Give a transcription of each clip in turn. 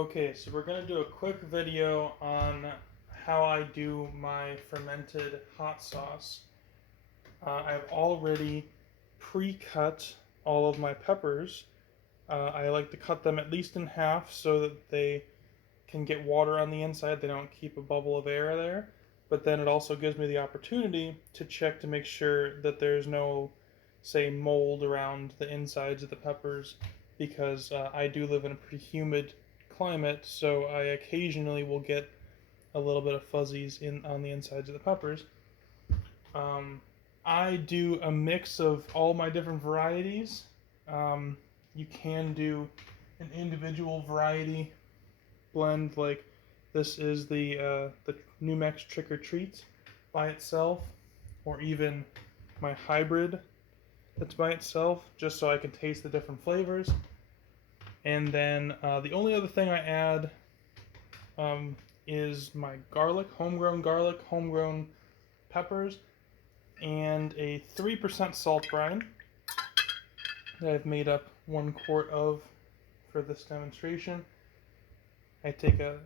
Okay, so we're going to do a quick video on how I do my fermented hot sauce. I've already pre-cut all of my peppers. I like to cut them at least in half so that they can get water on the inside. They don't keep a bubble of air there. But then it also gives me the opportunity to check to make sure that there's no, say, mold around the insides of the peppers because I do live in a pretty humid climate, so I occasionally will get a little bit of fuzzies in on the insides of the peppers. Um, I do a mix of all my different varieties. You can do an individual variety blend, like this is the New Mex Trick or Treat by itself, or even my hybrid that's by itself, just so I can taste the different flavors. And then the only other thing I add is my garlic, homegrown peppers, and a 3% salt brine that I've made up 1 quart of for this demonstration. I take a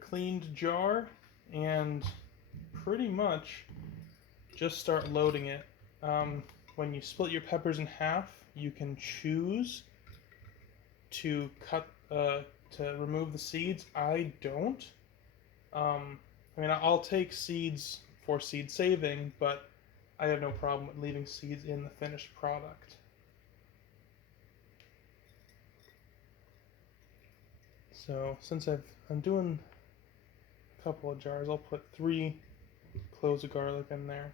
cleaned jar and pretty much just start loading it. When you split your peppers in half, you can choose to to remove the seeds. I don't. I mean, I'll take seeds for seed saving, but I have no problem with leaving seeds in the finished product. So since I'm doing a couple of jars, I'll put 3 cloves of garlic in there.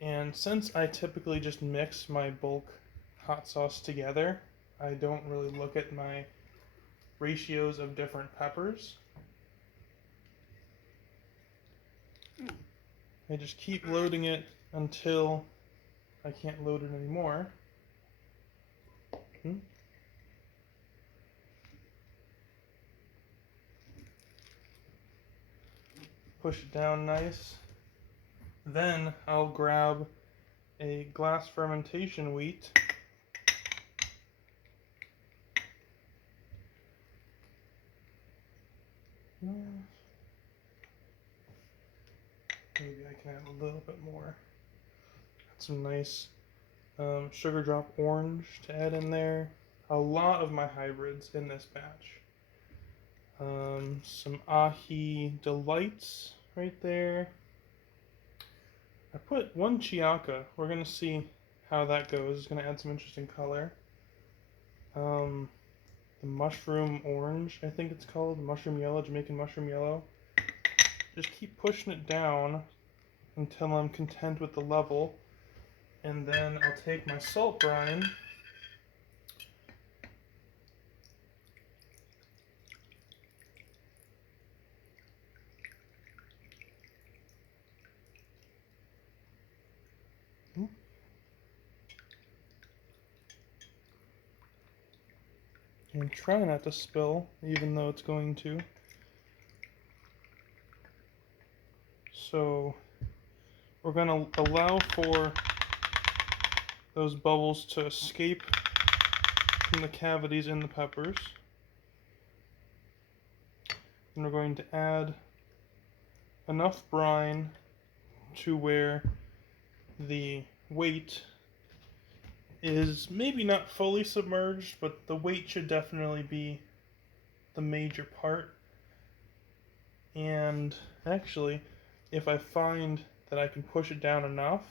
And since I typically just mix my bulk hot sauce together, I don't really look at my ratios of different peppers. I just keep loading it until I can't load it anymore. Push it down nice. Then I'll grab a glass fermentation wheat. Maybe I can add a little bit more. Add some nice sugar drop orange to add in there. A lot of my hybrids in this batch. Some ahi delights right there. I put 1 chiaka. We're going to see how that goes. It's going to add some interesting color. The mushroom orange, I think it's called. Mushroom yellow, Jamaican mushroom yellow. Just keep pushing it down until I'm content with the level. And then I'll take my salt brine and try not to spill, even though it's going to. So we're going to allow for those bubbles to escape from the cavities in the peppers. And we're going to add enough brine to where the weight is maybe not fully submerged, but the weight should definitely be the major part. And actually, if I find that I can push it down enough,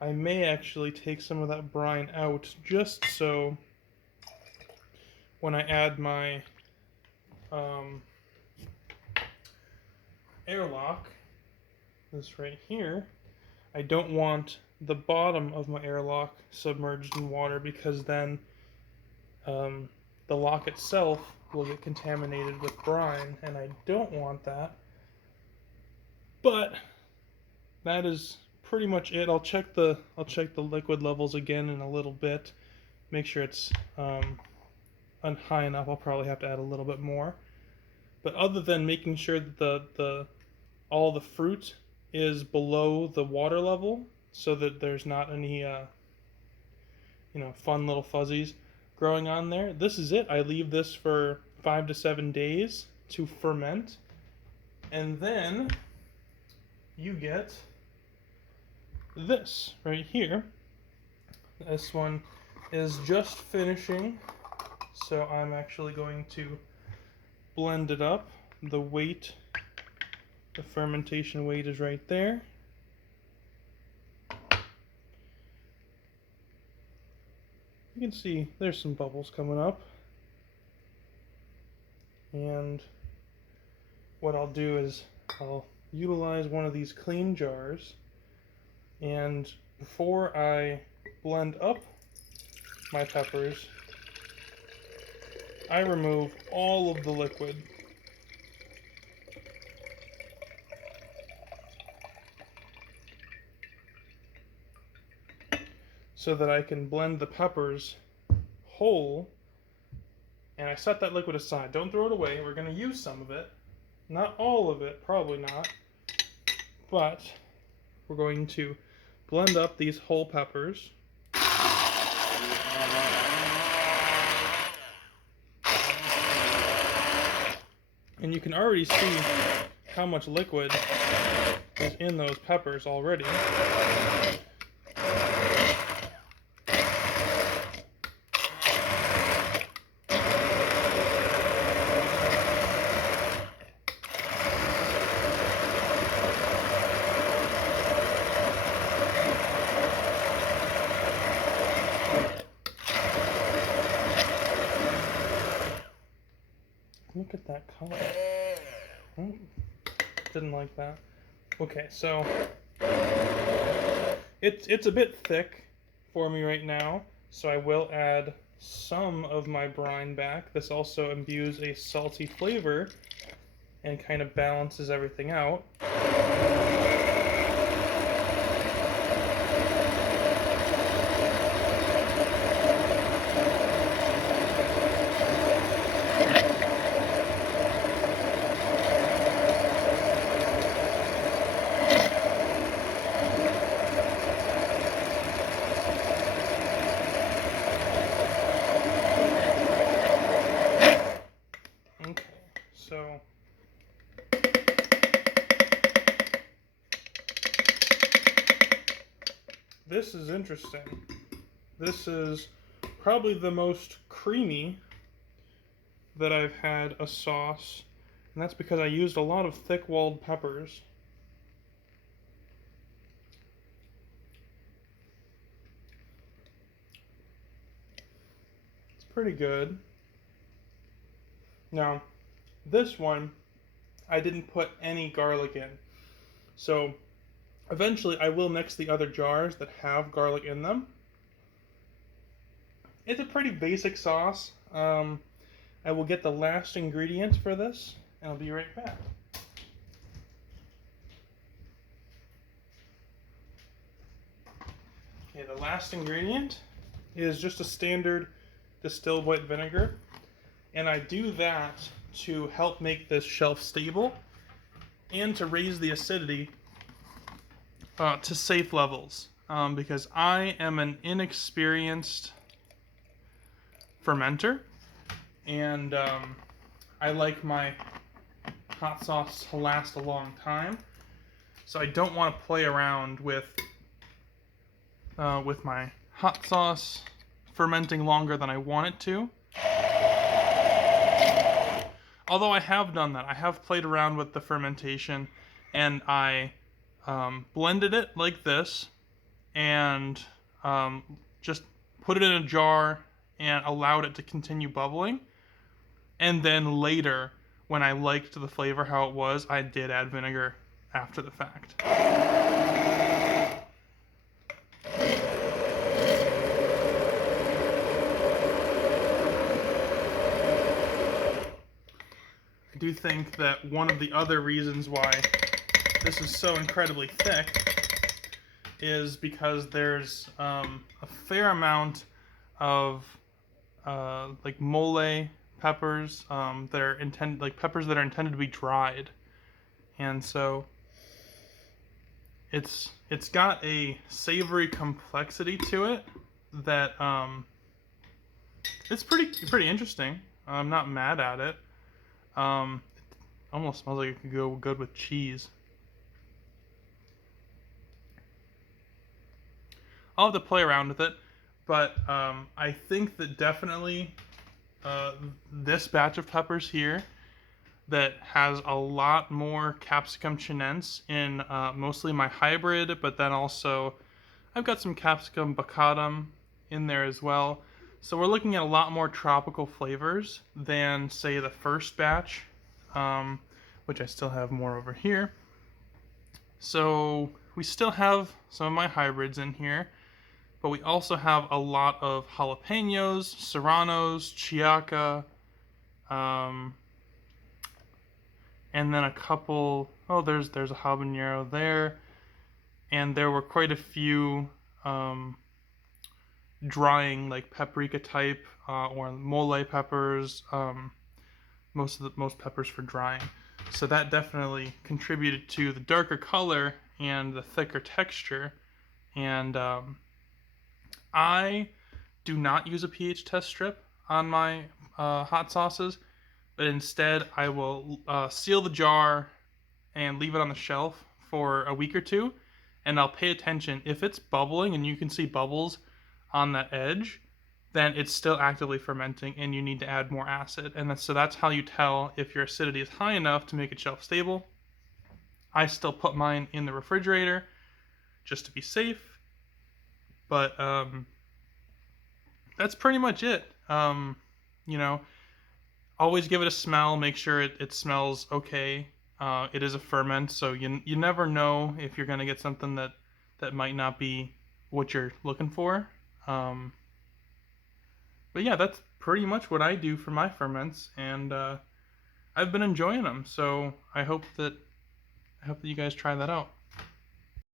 I may actually take some of that brine out just so when I add my airlock, this right here, I don't want the bottom of my airlock submerged in water because then the lock itself will get contaminated with brine, and I don't want that. But that is pretty much it. I'll check the liquid levels again in a little bit, make sure it's high enough. I'll probably have to add a little bit more. But other than making sure that all the fruit is below the water level, so that there's not fun little fuzzies growing on there. This is it. I leave this for 5 to 7 days to ferment, and then you get this right here. This one is just finishing, so I'm actually going to blend it up. The weight, the fermentation weight is right there. You can see there's some bubbles coming up. And what I'll do is I'll utilize one of these clean jars, and before I blend up my peppers, I remove all of the liquid. So that I can blend the peppers whole, and I set that liquid aside. Don't throw it away. We're going to use some of it. Not all of it, probably not. But we're going to blend up these whole peppers. And you can already see how much liquid is in those peppers already. Look at that color. Oh, didn't like that. Okay, so it's a bit thick for me right now, so I will add some of my brine back. This also imbues a salty flavor and kind of balances everything out. So this is interesting. This is probably the most creamy that I've had a sauce, and that's because I used a lot of thick-walled peppers. It's pretty good. Now, this one, I didn't put any garlic in. So, eventually I will mix the other jars that have garlic in them. It's a pretty basic sauce. I will get the last ingredient for this, and I'll be right back. Okay, the last ingredient is just a standard distilled white vinegar, and I do that to help make this shelf stable and to raise the acidity to safe levels, because I am an inexperienced fermenter, and I like my hot sauce to last a long time, so I don't want to play around with my hot sauce fermenting longer than I want it to. Although I have done that. I have played around with the fermentation, and I blended it like this, and just put it in a jar and allowed it to continue bubbling. And then later, when I liked the flavor how it was, I did add vinegar after the fact. I do think that one of the other reasons why this is so incredibly thick is because there's a fair amount of like mole peppers that are peppers that are intended to be dried, and so it's got a savory complexity to it that it's pretty interesting. I'm not mad at it. It almost smells like it could go good with cheese. I'll have to play around with it, but I think that definitely this batch of peppers here that has a lot more capsicum chinense in mostly my hybrid, but then also I've got some capsicum baccatum in there as well. So we're looking at a lot more tropical flavors than, say, the first batch, which I still have more over here. So we still have some of my hybrids in here, but we also have a lot of jalapenos, serranos, chiaca, and then a couple. Oh, there's a habanero there, and there were quite a few drying, like paprika type or mole peppers. Most peppers for drying, so that definitely contributed to the darker color and the thicker texture. And I do not use a pH test strip on my hot sauces, but instead I will seal the jar and leave it on the shelf for a week or two, and I'll pay attention. If it's bubbling and you can see bubbles on that edge, then it's still actively fermenting and you need to add more acid. And so that's how you tell if your acidity is high enough to make it shelf stable. I still put mine in the refrigerator just to be safe, but that's pretty much it. You know, always give it a smell, make sure it smells okay. It is a ferment, so you never know if you're going to get something that might not be what you're looking for. But yeah, that's pretty much what I do for my ferments, and I've been enjoying them. So I hope that you guys try that out.